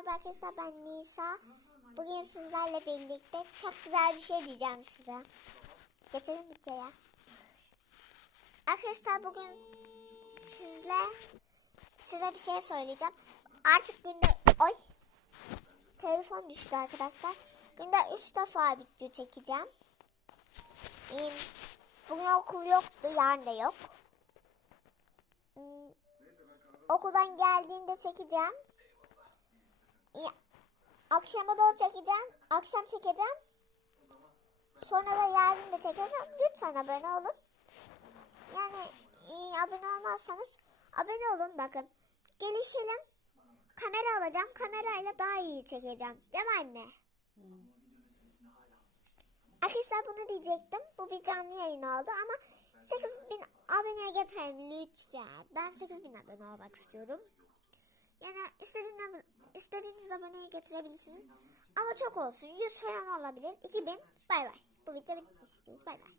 merhaba arkadaşlar ben Nisa. Bugün sizlerle birlikte çok güzel bir şey diyeceğim size. Geçelim kere. Arkadaşlar bugün sizle size bir şey söyleyeceğim. Artık günde oy telefon düştü arkadaşlar. Günde 3 defa video çekeceğim. Bugün okul yoktu, yarın da yok. Hmm, Okuldan geldiğimde çekeceğim. Akşama doğru çekeceğim. Akşam çekeceğim. Sonra da yarın da çekeceğim. Lütfen abone olun. Yani e, abone olmazsanız abone olun bakın. Gelişelim. Kamera alacağım. Kamerayla daha iyi çekeceğim. Değil mi anne? Arkadaşlar bunu diyecektim. Bu bir canlı yayın oldu ama 8000 aboneye getirelim lütfen. Ben 8000 abone olmak istiyorum. Yani istediğiniz, istediğiniz aboneye getirebilirsiniz. Ama çok olsun. 100 falan olabilir. 2000. Bay bay. Bu video bitti. Bay bay.